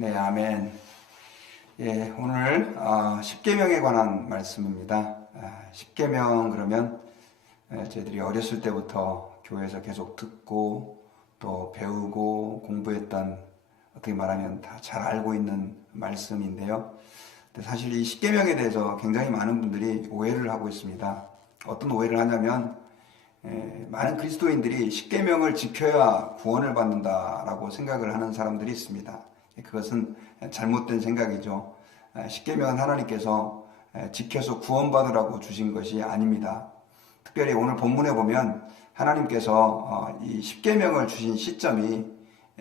네, 아멘. 예, 오늘 십계명에 관한 말씀입니다. 십계명 그러면 저희들이 어렸을 때부터 교회에서 계속 듣고 또 배우고 공부했던, 어떻게 말하면 다 잘 알고 있는 말씀인데요. 근데 사실 이 십계명에 대해서 굉장히 많은 분들이 오해를 하고 있습니다. 어떤 오해를 하냐면 많은 그리스도인들이 십계명을 지켜야 구원을 받는다라고 생각을 하는 사람들이 있습니다. 그것은 잘못된 생각이죠. 십계명은 하나님께서 지켜서 구원받으라고 주신 것이 아닙니다. 특별히 오늘 본문에 보면 하나님께서 이 십계명을 주신 시점이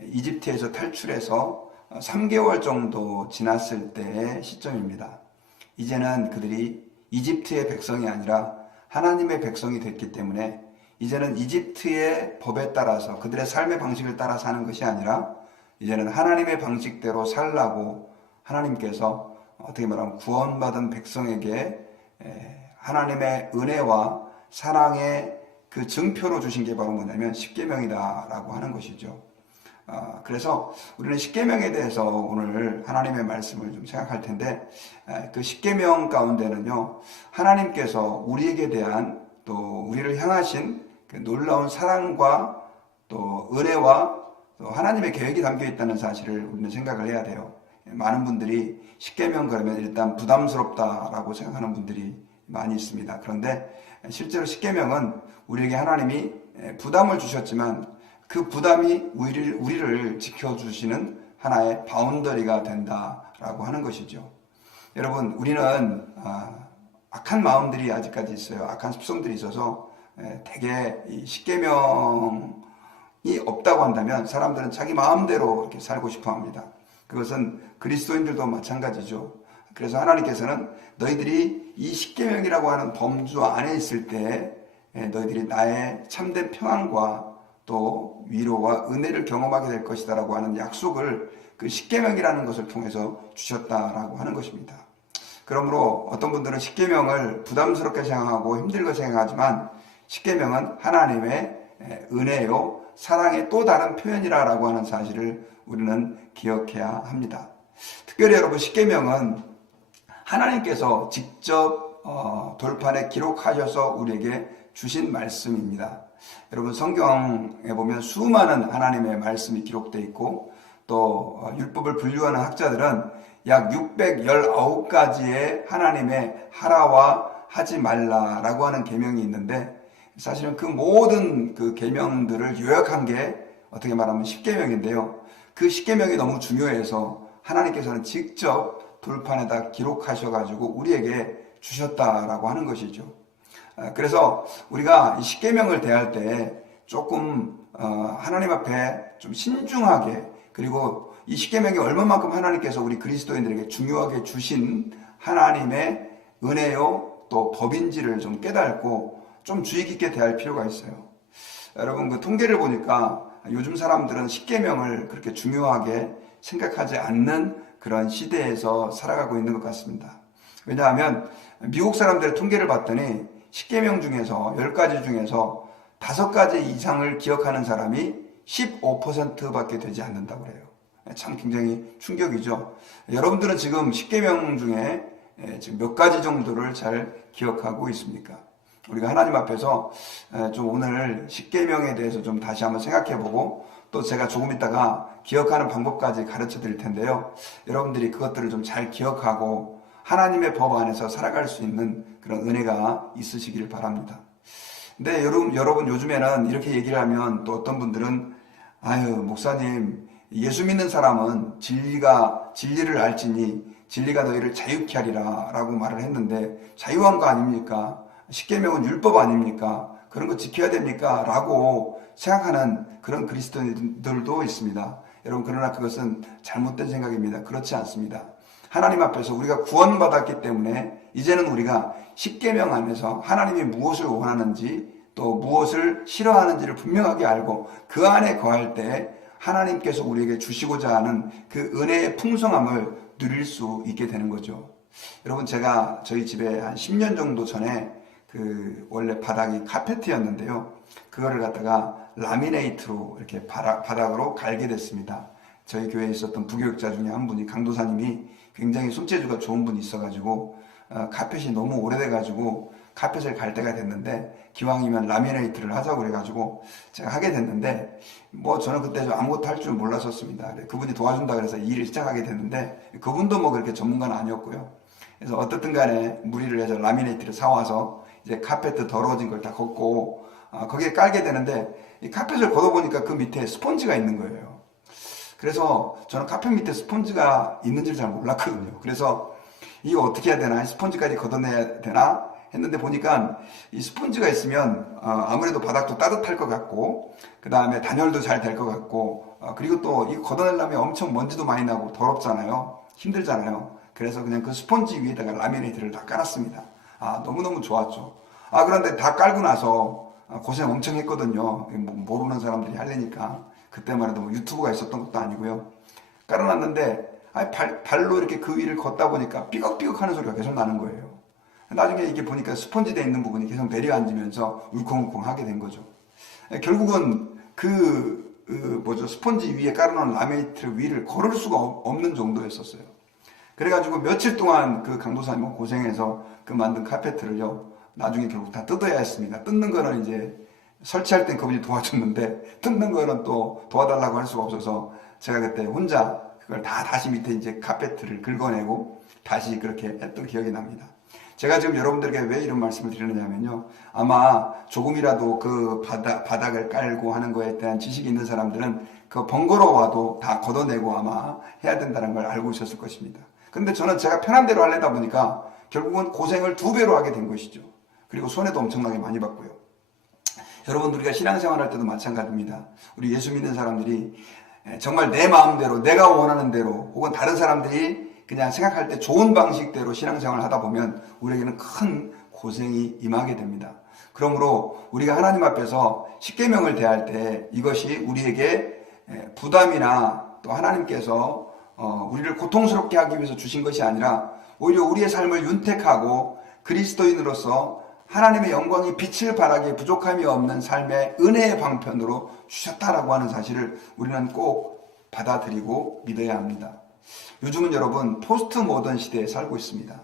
이집트에서 탈출해서 3개월 정도 지났을 때의 시점입니다. 이제는 그들이 이집트의 백성이 아니라 하나님의 백성이 됐기 때문에 이제는 이집트의 법에 따라서 그들의 삶의 방식을 따라 사는 것이 아니라 이제는 하나님의 방식대로 살라고 하나님께서 어떻게 말하면 구원받은 백성에게 하나님의 은혜와 사랑의 그 증표로 주신 게 바로 뭐냐면 십계명이다라고 하는 것이죠. 그래서 우리는 십계명에 대해서 오늘 하나님의 말씀을 좀 생각할 텐데, 그 십계명 가운데는요, 하나님께서 우리에게 대한 또 우리를 향하신 그 놀라운 사랑과 또 은혜와 또 하나님의 계획이 담겨 있다는 사실을 우리는 생각을 해야 돼요. 많은 분들이 십계명 그러면 일단 부담스럽다라고 생각하는 분들이 많이 있습니다. 그런데 실제로 십계명은 우리에게 하나님이 부담을 주셨지만 그 부담이 우리를 지켜주시는 하나의 바운더리가 된다라고 하는 것이죠. 여러분, 우리는 악한 마음들이 아직까지 있어요. 악한 습성들이 있어서 대개 이 십계명이 없다고 한다면 사람들은 자기 마음대로 이렇게 살고 싶어 합니다. 그것은 그리스도인들도 마찬가지죠. 그래서 하나님께서는 너희들이 이 십계명이라고 하는 범주 안에 있을 때 너희들이 나의 참된 평안과 또 위로와 은혜를 경험하게 될 것이다 라고 하는 약속을 그 십계명이라는 것을 통해서 주셨다라고 하는 것입니다. 그러므로 어떤 분들은 십계명을 부담스럽게 생각하고 힘들게 생각하지만 십계명은 하나님의 은혜요 사랑의 또 다른 표현이라고 하는 사실을 우리는 기억해야 합니다. 특별히 여러분, 십계명은 하나님께서 직접 돌판에 기록하셔서 우리에게 주신 말씀입니다. 여러분, 성경에 보면 수많은 하나님의 말씀이 기록되어 있고 또 율법을 분류하는 학자들은 약 619가지의 하나님의 하라와 하지 말라라고 하는 계명이 있는데, 사실은 그 모든 그 계명들을 요약한 게 어떻게 말하면 십계명인데요. 그 십계명이 너무 중요해서 하나님께서는 직접 돌판에다 기록하셔가지고 우리에게 주셨다라고 하는 것이죠. 그래서 우리가 이 십계명을 대할 때 조금 하나님 앞에 좀 신중하게, 그리고 이 십계명이 얼마만큼 하나님께서 우리 그리스도인들에게 중요하게 주신 하나님의 은혜요 또 법인지를 좀 깨닫고 좀 주의 깊게 대할 필요가 있어요. 여러분, 그 통계를 보니까 요즘 사람들은 십계명을 그렇게 중요하게 생각하지 않는 그런 시대에서 살아가고 있는 것 같습니다. 왜냐하면 미국 사람들의 통계를 봤더니 십계명 중에서 10가지 중에서 5가지 이상을 기억하는 사람이 15%밖에 되지 않는다고 그래요. 참 굉장히 충격이죠. 여러분들은 지금 십계명 중에 지금 몇 가지 정도를 잘 기억하고 있습니까? 우리가 하나님 앞에서 좀 오늘 십계명에 대해서 좀 다시 한번 생각해보고 또 제가 조금 있다가 기억하는 방법까지 가르쳐 드릴 텐데요. 여러분들이 그것들을 좀 잘 기억하고 하나님의 법 안에서 살아갈 수 있는 그런 은혜가 있으시길 바랍니다. 근데 여러분 요즘에는 이렇게 얘기를 하면 또 어떤 분들은 아유, 목사님, 예수 믿는 사람은 진리를 알지니 진리가 너희를 자유케 하리라 라고 말을 했는데 자유한 거 아닙니까? 십계명은 율법 아닙니까? 그런 거 지켜야 됩니까? 라고 생각하는 그런 그리스도인들도 있습니다. 여러분, 그러나 그것은 잘못된 생각입니다. 그렇지 않습니다. 하나님 앞에서 우리가 구원받았기 때문에 이제는 우리가 십계명 안에서 하나님이 무엇을 원하는지 또 무엇을 싫어하는지를 분명하게 알고 그 안에 거할 때 하나님께서 우리에게 주시고자 하는 그 은혜의 풍성함을 누릴 수 있게 되는 거죠. 여러분, 제가 저희 집에 한 10년 정도 전에 원래 바닥이 카페트였는데요. 그거를 갖다가 라미네이트로 이렇게 바닥으로 갈게 됐습니다. 저희 교회에 있었던 부교육자 중에 한 분이 강도사님이 굉장히 손재주가 좋은 분이 있어가지고 카펫이 너무 오래돼가지고 카펫을 갈 때가 됐는데 기왕이면 라미네이트를 하자고 그래가지고 제가 하게 됐는데 뭐 저는 그때 좀 아무것도 할 줄 몰랐었습니다. 그분이 도와준다 그래서 이 일을 시작하게 됐는데 그분도 뭐 그렇게 전문가는 아니었고요. 그래서 어떻든 간에 무리를 해서 라미네이트를 사와서 이제 카펫도 더러워진 걸 다 걷고 거기에 깔게 되는데 이 카펫을 걷어보니까 그 밑에 스펀지가 있는 거예요. 그래서 저는 카펫 밑에 스펀지가 있는지를 잘 몰랐거든요. 그래서 이거 어떻게 해야 되나, 스펀지까지 걷어내야 되나 했는데 보니까 이 스펀지가 있으면 아무래도 바닥도 따뜻할 것 같고 그 다음에 단열도 잘 될 것 같고 그리고 또 이거 걷어내려면 엄청 먼지도 많이 나고 더럽잖아요. 힘들잖아요. 그래서 그냥 그 스펀지 위에다가 라미네이트를 다 깔았습니다. 너무너무 좋았죠. 그런데 다 깔고 나서 고생 엄청 했거든요. 모르는 사람들이 하려니까. 그때만 해도 뭐 유튜브가 있었던 것도 아니고요. 깔아놨는데 발로 이렇게 그 위를 걷다 보니까 삐걱삐걱 하는 소리가 계속 나는 거예요. 나중에 이게 보니까 스펀지되어 있는 부분이 계속 내려앉으면서 울컹울컹 하게 된 거죠. 결국은 스펀지 위에 깔아놓은 라미네이트 위를 걸을 수가 없는 정도였었어요. 그래가지고 며칠 동안 그 강도사님은 고생해서 그 만든 카페트를요, 나중에 결국 다 뜯어야 했습니다. 뜯는 거는 이제 설치할 땐 그분이 도와줬는데, 뜯는 거는 또 도와달라고 할 수가 없어서 제가 그때 혼자 그걸 다 다시 밑에 이제 카페트를 긁어내고 다시 그렇게 했던 기억이 납니다. 제가 지금 여러분들에게 왜 이런 말씀을 드리느냐면요, 아마 조금이라도 그 바닥을 깔고 하는 거에 대한 지식이 있는 사람들은 그 번거로워도 다 걷어내고 아마 해야 된다는 걸 알고 있었을 것입니다. 근데 저는 제가 편한 대로 하려다 보니까 결국은 고생을 2배로 하게 된 것이죠. 그리고 손해도 엄청나게 많이 봤고요. 여러분, 우리가 신앙생활 할 때도 마찬가지입니다. 우리 예수 믿는 사람들이 정말 내 마음대로, 내가 원하는 대로, 혹은 다른 사람들이 그냥 생각할 때 좋은 방식대로 신앙생활을 하다 보면 우리에게는 큰 고생이 임하게 됩니다. 그러므로 우리가 하나님 앞에서 십계명을 대할 때 이것이 우리에게 부담이나 또 하나님께서 우리를 고통스럽게 하기 위해서 주신 것이 아니라 오히려 우리의 삶을 윤택하고 그리스도인으로서 하나님의 영광이 빛을 발하기에 부족함이 없는 삶의 은혜의 방편으로 주셨다라고 하는 사실을 우리는 꼭 받아들이고 믿어야 합니다. 요즘은 여러분 포스트 모던 시대에 살고 있습니다.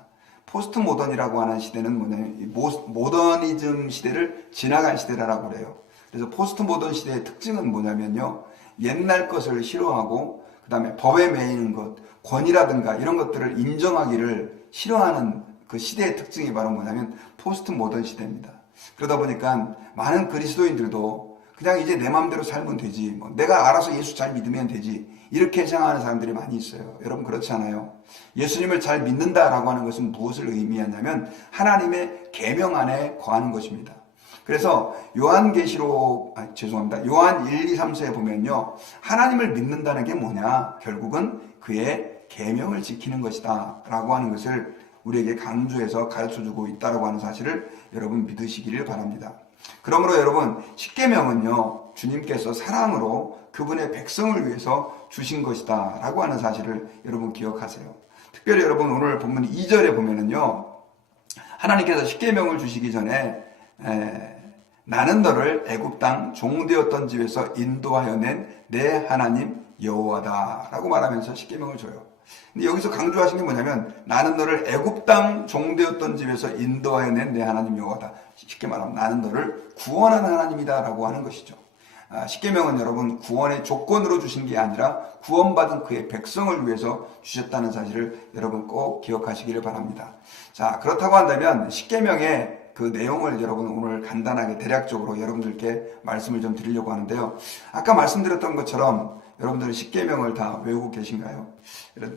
포스트 모던이라고 하는 시대는 뭐냐면 모더니즘 시대를 지나간 시대라고 그래요. 그래서 포스트 모던 시대의 특징은 뭐냐면요, 옛날 것을 싫어하고 그 다음에 법에 매이는 것, 권위라든가 이런 것들을 인정하기를 싫어하는 그 시대의 특징이 바로 뭐냐면 포스트 모던 시대입니다. 그러다 보니까 많은 그리스도인들도 그냥 이제 내 마음대로 살면 되지, 내가 알아서 예수 잘 믿으면 되지, 이렇게 생각하는 사람들이 많이 있어요. 여러분, 그렇지 않아요? 예수님을 잘 믿는다라고 하는 것은 무엇을 의미하냐면 하나님의 계명 안에 거하는 것입니다. 그래서 요한 1, 2, 3서에 보면요, 하나님을 믿는다는 게 뭐냐? 결국은 그의 계명을 지키는 것이다 라고 하는 것을 우리에게 강조해서 가르쳐주고 있다고 하는 사실을 여러분 믿으시기를 바랍니다. 그러므로 여러분, 십계명은요, 주님께서 사랑으로 그분의 백성을 위해서 주신 것이다 라고 하는 사실을 여러분 기억하세요. 특별히 여러분 오늘 본문 2절에 보면은요, 하나님께서 십계명을 주시기 전에 나는 너를 애굽 땅 종되었던 집에서 인도하여 낸 내 하나님 여호와다 라고 말하면서 십계명을 줘요. 근데 여기서 강조하신 게 뭐냐면 나는 너를 애굽 땅 종되었던 집에서 인도하여 낸 내 하나님 여호와다. 쉽게 말하면 나는 너를 구원하는 하나님이다 라고 하는 것이죠. 십계명은 여러분 구원의 조건으로 주신 게 아니라 구원받은 그의 백성을 위해서 주셨다는 사실을 여러분 꼭 기억하시기를 바랍니다. 자, 그렇다고 한다면 십계명의 그 내용을 여러분 오늘 간단하게 대략적으로 여러분들께 말씀을 좀 드리려고 하는데요. 아까 말씀드렸던 것처럼 여러분들은 십계명을 다 외우고 계신가요?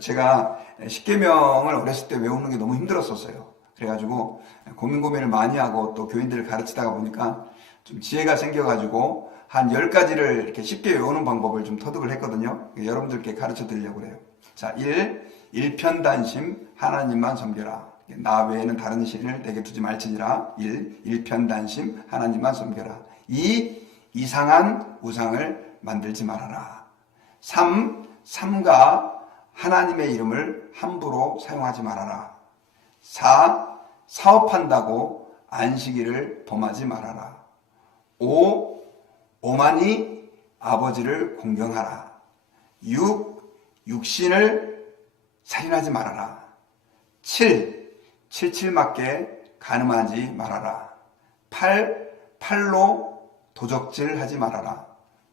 제가 십계명을 어렸을 때 외우는 게 너무 힘들었었어요. 그래가지고 고민을 많이 하고 또 교인들을 가르치다가 보니까 좀 지혜가 생겨가지고 한 10가지를 이렇게 쉽게 외우는 방법을 좀 터득을 했거든요. 여러분들께 가르쳐 드리려고 그래요. 자, 1편단심 하나님만 섬겨라. 나 외에는 다른 신을 내게 두지 말지니라. 1편단심 하나님만 섬겨라. 2. 이상한 우상을 만들지 말아라. 3. 삼가 하나님의 이름을 함부로 사용하지 말아라. 4. 사업한다고 안식일을 범하지 말아라. 5. 오만이 아버지를 공경하라. 6. 육신을 살인하지 말아라. 7. 칠칠맞게 간음하지 말아라. 8. 팔로 도적질하지 말아라.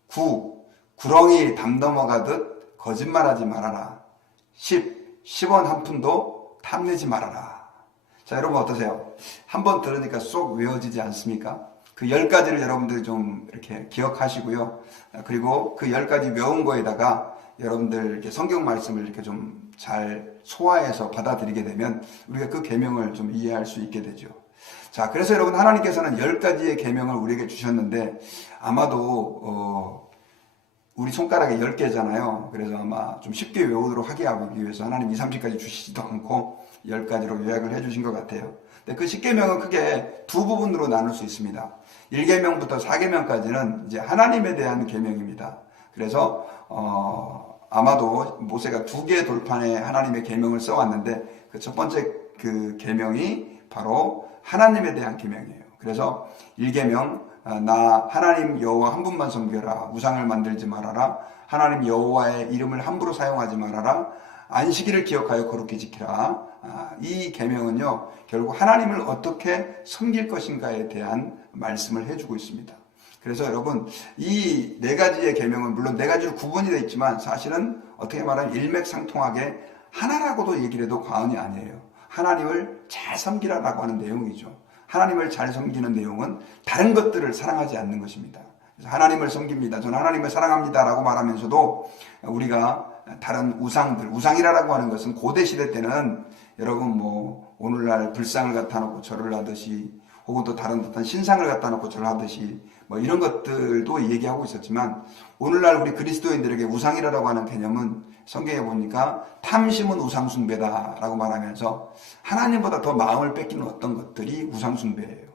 9. 구렁이 담 넘어가듯 거짓말하지 말아라. 10. 10원 한 푼도 탐내지 말아라. 자, 여러분 어떠세요? 한번 들으니까 쏙 외워지지 않습니까? 그 10가지를 여러분들이 좀 이렇게 기억하시고요. 그리고 그 10가지 외운 거에다가 여러분들 이렇게 성경 말씀을 이렇게 좀 잘 소화해서 받아들이게 되면 우리가 그 계명을 좀 이해할 수 있게 되죠. 자, 그래서 여러분 하나님께서는 10가지의 계명을 우리에게 주셨는데 아마도 우리 손가락에 10개잖아요. 그래서 아마 좀 쉽게 외우도록 하게 하기 위해서 하나님 2, 30가지 주시지도 않고 10가지로 요약을 해주신 것 같아요. 근데 그 10계명은 크게 두 부분으로 나눌 수 있습니다. 1계명부터 4계명까지는 이제 하나님에 대한 계명입니다. 그래서 아마도 모세가 2개 돌판에 하나님의 계명을 써왔는데 그 첫 번째 그 계명이 바로 하나님에 대한 계명이에요. 그래서 1계명 나 하나님 여호와 한 분만 섬겨라. 우상을 만들지 말아라. 하나님 여호와의 이름을 함부로 사용하지 말아라. 안식일을 기억하여 거룩히 지키라. 이 계명은요 결국 하나님을 어떻게 섬길 것인가에 대한 말씀을 해주고 있습니다. 그래서 여러분 이 4가지의 계명은 물론 4가지로 구분이 되어 있지만 사실은 어떻게 말하면 일맥상통하게 하나라고도 얘기를 해도 과언이 아니에요. 하나님을 잘 섬기라라고 하는 내용이죠. 하나님을 잘 섬기는 내용은 다른 것들을 사랑하지 않는 것입니다. 그래서 하나님을 섬깁니다. 저는 하나님을 사랑합니다 라고 말하면서도 우리가 다른 우상들, 우상이라고 하는 것은 고대시대 때는 여러분 뭐 오늘날 불상을 갖다 놓고 절을 하듯이 혹은 또 다른 어떤 신상을 갖다 놓고 절을 하듯이 뭐 이런 것들도 얘기하고 있었지만 오늘날 우리 그리스도인들에게 우상이라고 하는 개념은 성경에 보니까 탐심은 우상숭배다라고 말하면서 하나님보다 더 마음을 뺏기는 어떤 것들이 우상숭배예요.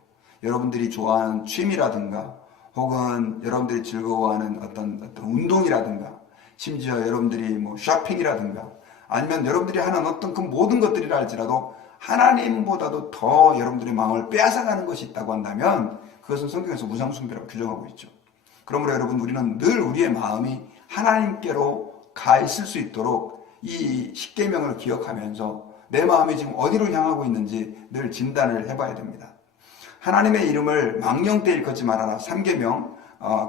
여러분들이 좋아하는 취미라든가 혹은 여러분들이 즐거워하는 어떤 운동이라든가 심지어 여러분들이 뭐 쇼핑이라든가 아니면 여러분들이 하는 어떤 그 모든 것들이라 할지라도 하나님보다도 더 여러분들의 마음을 빼앗아가는 것이 있다고 한다면 그것은 성경에서 우상숭배라고 규정하고 있죠. 그러므로 여러분 우리는 늘 우리의 마음이 하나님께로 가 있을 수 있도록 이 10계명을 기억하면서 내 마음이 지금 어디로 향하고 있는지 늘 진단을 해봐야 됩니다. 하나님의 이름을 망령되 일컫지 말아라. 3계명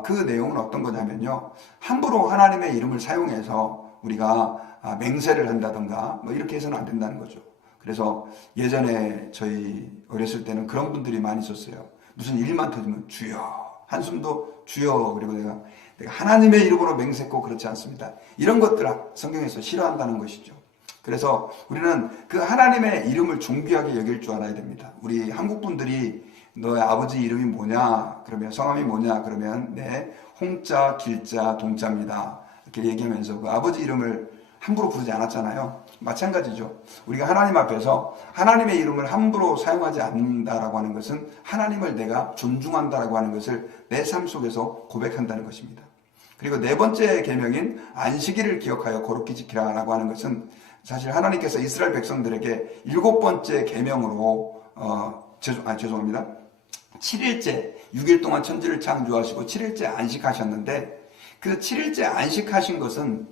그 내용은 어떤 거냐면요. 함부로 하나님의 이름을 사용해서 우리가 맹세를 한다든가 뭐 이렇게 해서는 안 된다는 거죠. 그래서 예전에 저희 어렸을 때는 그런 분들이 많이 있었어요. 무슨 일만 터지면 주여 한숨도 주여 그리고 내가 하나님의 이름으로 맹세코 그렇지 않습니다. 이런 것들 성경에서 싫어한다는 것이죠. 그래서 우리는 그 하나님의 이름을 존귀하게 여길 줄 알아야 됩니다. 우리 한국 분들이 너의 아버지 이름이 뭐냐 그러면 성함이 뭐냐 그러면 네 홍자 길자 동자입니다 이렇게 얘기하면서 그 아버지 이름을 함부로 부르지 않았잖아요. 마찬가지죠. 우리가 하나님 앞에서 하나님의 이름을 함부로 사용하지 않는다라고 하는 것은 하나님을 내가 존중한다라고 하는 것을 내 삶 속에서 고백한다는 것입니다. 그리고 4번째 계명인 안식일을 기억하여 거룩히 지키라라고 하는 것은 사실 하나님께서 이스라엘 백성들에게 7번째 계명으로 죄송합니다. 7일째 6일 동안 천지를 창조하시고 7일째 안식하셨는데 그 7일째 안식하신 것은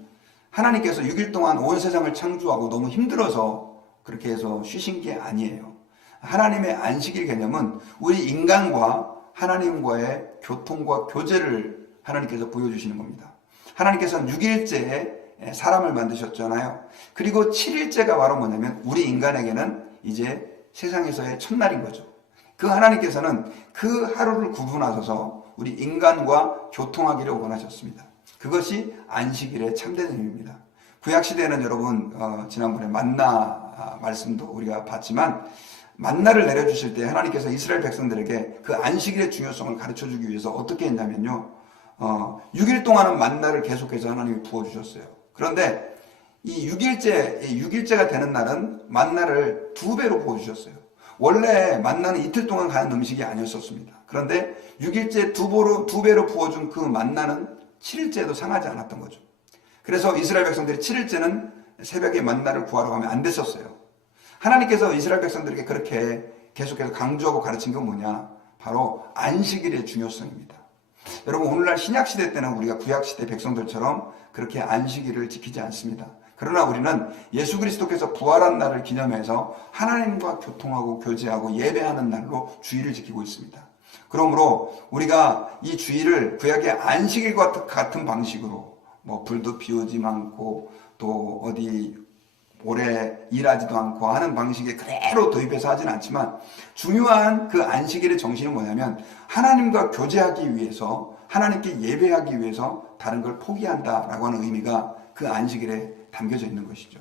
하나님께서 6일 동안 온 세상을 창조하고 너무 힘들어서 그렇게 해서 쉬신 게 아니에요. 하나님의 안식일 개념은 우리 인간과 하나님과의 교통과 교제를 하나님께서 보여주시는 겁니다. 하나님께서는 6일째에 사람을 만드셨잖아요. 그리고 7일째가 바로 뭐냐면 우리 인간에게는 이제 세상에서의 첫날인 거죠. 그 하나님께서는 그 하루를 구분하셔서 우리 인간과 교통하기를 원하셨습니다. 그것이 안식일의 참된 의미입니다. 구약시대에는 여러분 지난번에 만나 말씀도 우리가 봤지만 만나를 내려주실 때 하나님께서 이스라엘 백성들에게 그 안식일의 중요성을 가르쳐주기 위해서 어떻게 했냐면요 6일 동안은 만나를 계속해서 하나님이 부어주셨어요. 그런데 이 6일째가 되는 날은 만나를 2배로 부어주셨어요. 원래 만나는 이틀 동안 가는 음식이 아니었었습니다. 그런데 6일째 2배로 부어준 그 만나는 7일째에도 상하지 않았던 거죠. 그래서 이스라엘 백성들이 7일째는 새벽에 만나를 구하러 가면 안 됐었어요. 하나님께서 이스라엘 백성들에게 그렇게 계속해서 강조하고 가르친 건 뭐냐? 바로 안식일의 중요성입니다. 여러분, 오늘날 신약시대 때는 우리가 구약시대 백성들처럼 그렇게 안식일을 지키지 않습니다. 그러나 우리는 예수 그리스도께서 부활한 날을 기념해서 하나님과 교통하고 교제하고 예배하는 날로 주일을 지키고 있습니다. 그러므로 우리가 이 주일을 구약의 안식일과 같은 방식으로 뭐 불도 피우지 않고 또 어디 오래 일하지도 않고 하는 방식에 그대로 도입해서 하진 않지만, 중요한 그 안식일의 정신은 뭐냐면 하나님과 교제하기 위해서, 하나님께 예배하기 위해서 다른 걸 포기한다라고 하는 의미가 그 안식일에 담겨져 있는 것이죠.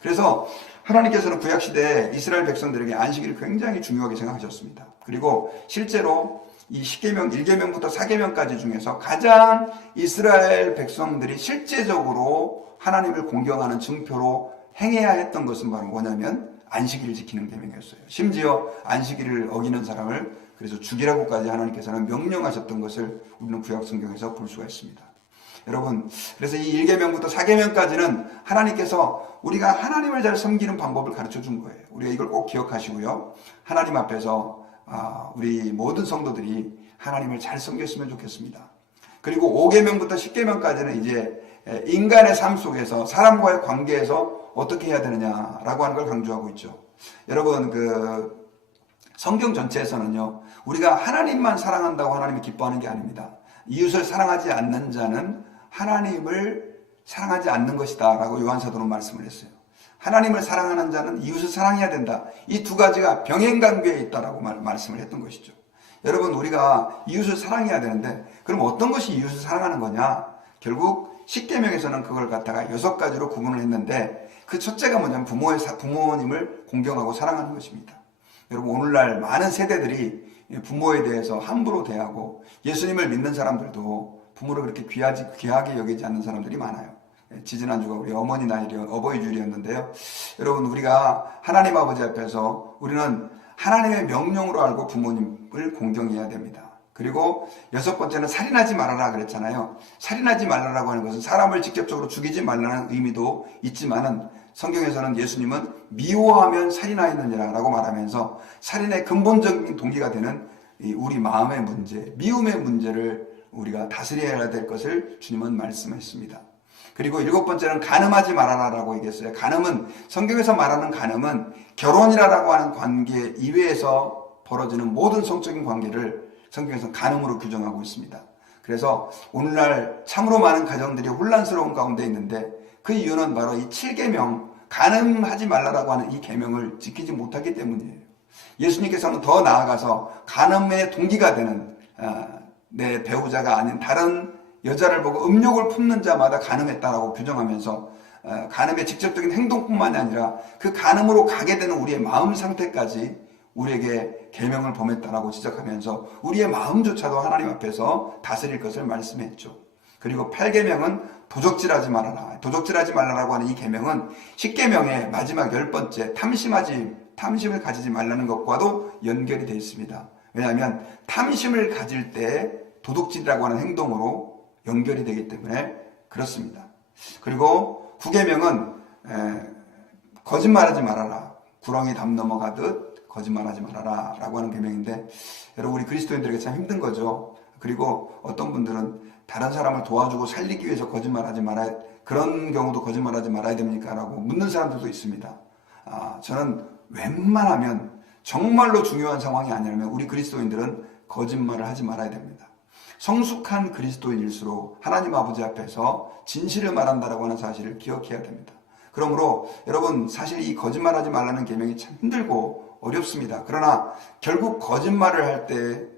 그래서 하나님께서는 구약시대에 이스라엘 백성들에게 안식일을 굉장히 중요하게 생각하셨습니다. 그리고 실제로 이 10계명, 1계명부터 4계명까지 중에서 가장 이스라엘 백성들이 실제적으로 하나님을 공경하는 증표로 행해야 했던 것은 바로 뭐냐면 안식일을 지키는 계명이었어요. 심지어 안식일을 어기는 사람을 그래서 죽이라고까지 하나님께서는 명령하셨던 것을 우리는 구약 성경에서 볼 수가 있습니다. 여러분, 그래서 이 1계명부터 4계명까지는 하나님께서 우리가 하나님을 잘 섬기는 방법을 가르쳐 준 거예요. 우리가 이걸 꼭 기억하시고요. 하나님 앞에서 우리 모든 성도들이 하나님을 잘 섬겼으면 좋겠습니다. 그리고 5계명부터 10계명까지는 이제 인간의 삶 속에서 사람과의 관계에서 어떻게 해야 되느냐라고 하는 걸 강조하고 있죠. 여러분, 그 성경 전체에서는요, 우리가 하나님만 사랑한다고 하나님이 기뻐하는 게 아닙니다. 이웃을 사랑하지 않는 자는 하나님을 사랑하지 않는 것이다 라고 요한사도는 말씀을 했어요. 하나님을 사랑하는 자는 이웃을 사랑해야 된다. 이 두 가지가 병행관계에 있다라고 말씀을 했던 것이죠. 여러분, 우리가 이웃을 사랑해야 되는데 그럼 어떤 것이 이웃을 사랑하는 거냐? 결국 10계명에서는 그걸 갖다가 6가지로 구분을 했는데, 그 첫째가 뭐냐면 부모님을 공경하고 사랑하는 것입니다. 여러분, 오늘날 많은 세대들이 부모에 대해서 함부로 대하고, 예수님을 믿는 사람들도 부모를 그렇게 귀하게 여기지 않는 사람들이 많아요. 지지난주가 우리 어머니 어버이 주일이었는데요. 여러분, 우리가 하나님 아버지 앞에서 우리는 하나님의 명령으로 알고 부모님을 공경해야 됩니다. 그리고 6번째는 살인하지 말아라 그랬잖아요. 살인하지 말라라고 하는 것은 사람을 직접적으로 죽이지 말라는 의미도 있지만은, 성경에서는 예수님은 미워하면 살인하였느니라 라고 말하면서 살인의 근본적인 동기가 되는 우리 마음의 문제, 미움의 문제를 우리가 다스려야 될 것을 주님은 말씀했습니다. 그리고 7번째는 간음하지 말아라라고 얘기했어요. 간음은, 성경에서 말하는 간음은 결혼이라고 하는 관계 이외에서 벌어지는 모든 성적인 관계를 성경에서 간음으로 규정하고 있습니다. 그래서 오늘날 참으로 많은 가정들이 혼란스러운 가운데 있는데, 그 이유는 바로 이 7계명, 간음하지 말라라고 하는 이 계명을 지키지 못하기 때문이에요. 예수님께서는 더 나아가서 간음의 동기가 되는 내 배우자가 아닌 다른 여자를 보고 음욕을 품는 자마다 간음했다라고 규정하면서, 간음의 직접적인 행동뿐만이 아니라 그 간음으로 가게 되는 우리의 마음 상태까지 우리에게 계명을 범했다라고 지적하면서 우리의 마음조차도 하나님 앞에서 다스릴 것을 말씀했죠. 그리고 8계명은 도적질하지 말아라. 도적질하지 말라라고 하는 이 계명은 10계명의 마지막 10번째 탐심을 가지지 말라는 것과도 연결이 되어 있습니다. 왜냐하면 탐심을 가질 때 도둑질이라고 하는 행동으로 연결이 되기 때문에 그렇습니다. 그리고 9계명은 거짓말하지 말아라. 구렁이 담 넘어가듯 거짓말하지 말아라 라고 하는 계명인데, 여러분, 우리 그리스도인들에게 참 힘든 거죠. 그리고 어떤 분들은 다른 사람을 도와주고 살리기 위해서 그런 경우도 거짓말하지 말아야 됩니까? 라고 묻는 사람들도 있습니다. 저는 웬만하면 정말로 중요한 상황이 아니라면 우리 그리스도인들은 거짓말을 하지 말아야 됩니다. 성숙한 그리스도인일수록 하나님 아버지 앞에서 진실을 말한다라고 하는 사실을 기억해야 됩니다. 그러므로 여러분, 사실 이 거짓말하지 말라는 계명이 참 힘들고 어렵습니다. 그러나 결국 거짓말을 할 때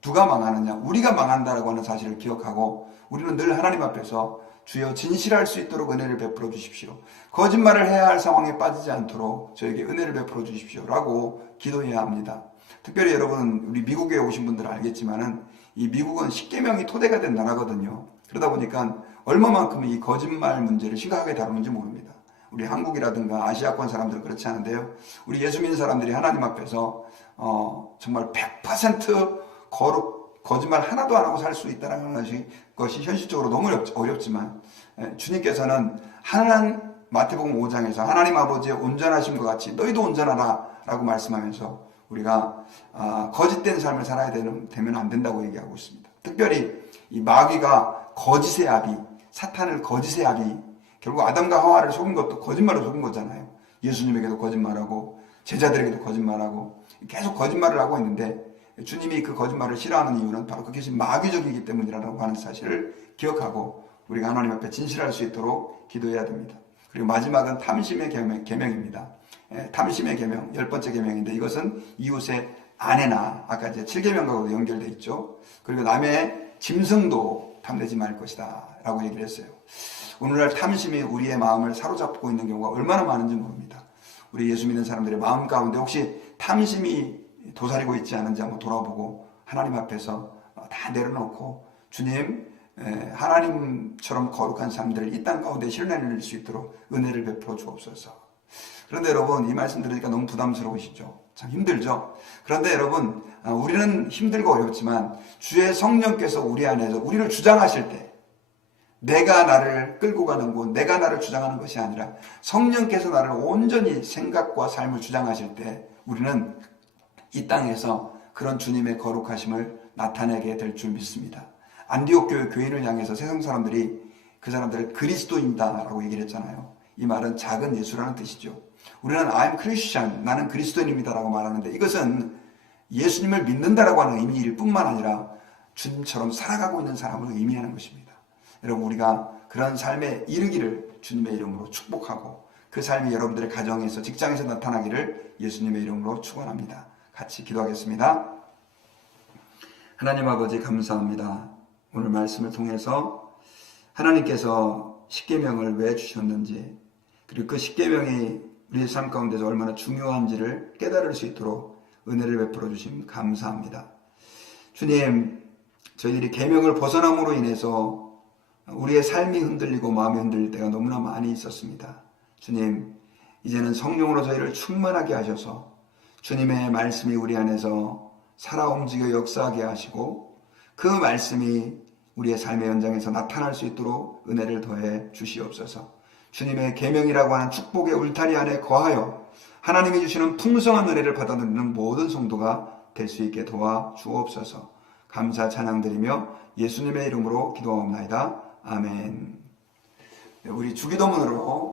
누가 망하느냐? 우리가 망한다라고 하는 사실을 기억하고, 우리는 늘 하나님 앞에서 주여 진실할 수 있도록 은혜를 베풀어 주십시오. 거짓말을 해야 할 상황에 빠지지 않도록 저에게 은혜를 베풀어 주십시오 라고 기도해야 합니다. 특별히 여러분, 우리 미국에 오신 분들은 알겠지만은 이 미국은 10계명이 토대가 된 나라거든요. 그러다 보니까 얼마만큼 이 거짓말 문제를 심각하게 다루는지 모릅니다. 우리 한국이라든가 아시아권 사람들은 그렇지 않은데요. 우리 예수 믿는 사람들이 하나님 앞에서 정말 100% 거짓말 하나도 안 하고 살 수 있다는 것이 현실적으로 너무 어렵지만, 주님께서는 마태복음 5장에서 하나님 아버지의 온전하심과 같이 너희도 온전하라 라고 말씀하면서 우리가 거짓된 삶을 살아야 되면 안 된다고 얘기하고 있습니다. 특별히 이 마귀가 거짓의 아비, 사탄을 거짓의 아비, 결국 아담과 하와를 속인 것도 거짓말로 속인 거잖아요. 예수님에게도 거짓말하고 제자들에게도 거짓말하고 계속 거짓말을 하고 있는데, 주님이 그 거짓말을 싫어하는 이유는 바로 그것이 마귀적이기 때문이라고 하는 사실을 기억하고 우리가 하나님 앞에 진실할 수 있도록 기도해야 됩니다. 그리고 마지막은 탐심의 계명입니다. 탐심의 계명, 10번째 계명인데, 이것은 이웃의 아내나 아까 이제 7계명과도 연결되어 있죠. 그리고 남의 짐승도 탐내지 말 것이다 라고 얘기를 했어요. 오늘날 탐심이 우리의 마음을 사로잡고 있는 경우가 얼마나 많은지 모릅니다. 우리 예수 믿는 사람들의 마음 가운데 혹시 탐심이 도사리고 있지 않은지 한번 돌아보고 하나님 앞에서 다 내려놓고, 주님, 하나님처럼 거룩한 삶들을 이 땅 가운데 실현해낼 수 있도록 은혜를 베풀어 주옵소서. 그런데 여러분, 이 말씀 들으니까 너무 부담스러우시죠? 참 힘들죠? 그런데 여러분, 우리는 힘들고 어렵지만 주의 성령께서 우리 안에서 우리를 주장하실 때, 내가 나를 끌고 가는 곳, 내가 나를 주장하는 것이 아니라 성령께서 나를 온전히 생각과 삶을 주장하실 때, 우리는 이 땅에서 그런 주님의 거룩하심을 나타내게 될 줄 믿습니다. 안디옥 교회 교인을 향해서 세상 사람들이 그 사람들을 그리스도인이다라고 얘기를 했잖아요. 이 말은 작은 예수라는 뜻이죠. 우리는 I'm Christian, 나는 그리스도인입니다라고 말하는데, 이것은 예수님을 믿는다라고 하는 의미일 뿐만 아니라 주님처럼 살아가고 있는 사람을 의미하는 것입니다. 여러분, 우리가 그런 삶에 이르기를 주님의 이름으로 축복하고, 그 삶이 여러분들의 가정에서, 직장에서 나타나기를 예수님의 이름으로 축원합니다. 같이 기도하겠습니다. 하나님 아버지, 감사합니다. 오늘 말씀을 통해서 하나님께서 십계명을 왜 주셨는지, 그리고 그 십계명이 우리의 삶 가운데서 얼마나 중요한지를 깨달을 수 있도록 은혜를 베풀어 주심 감사합니다. 주님, 저희들이 계명을 벗어남으로 인해서 우리의 삶이 흔들리고 마음이 흔들릴 때가 너무나 많이 있었습니다. 주님, 이제는 성령으로 저희를 충만하게 하셔서 주님의 말씀이 우리 안에서 살아 움직여 역사하게 하시고, 그 말씀이 우리의 삶의 현장에서 나타날 수 있도록 은혜를 더해 주시옵소서. 주님의 계명이라고 하는 축복의 울타리 안에 거하여 하나님이 주시는 풍성한 은혜를 받아들이는 모든 성도가 될 수 있게 도와 주옵소서. 감사 찬양 드리며 예수님의 이름으로 기도하옵나이다. 아멘. 우리 주기도문으로